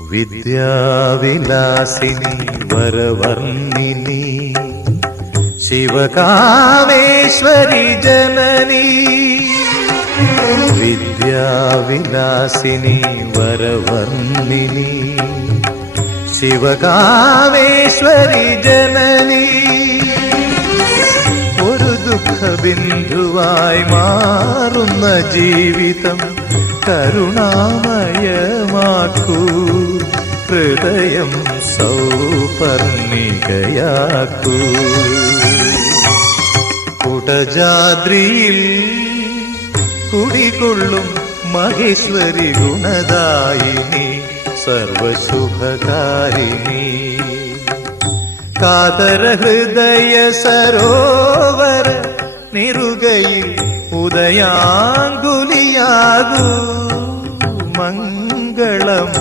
വിദ്യാവിലാസിനി വരവർണ്ണിനി ശിവകാമേശ്വരി ജനനി. വിദ്യാവിലാസിനി വരവർണ്ണിനി ശിവകാമേശ്വരി ജനനി. ഒരു ദുഃഖബിന്ദുവായി മാറുന്ന ജീവിതം കരുണാമയമാക്കൂ, ഹൃദയം സൗപർണികയാക്കൂ. കുടജാദ്രിയിൽ കുടികൊള്ളും മഹേശ്വരി ഗുണദായിനി സർവശുഭകാരിണി. കാതര ഹൃദയ സരോവര നിറുകയിൽ ഉദയാങ്കുലിയാകൂ മംഗളം.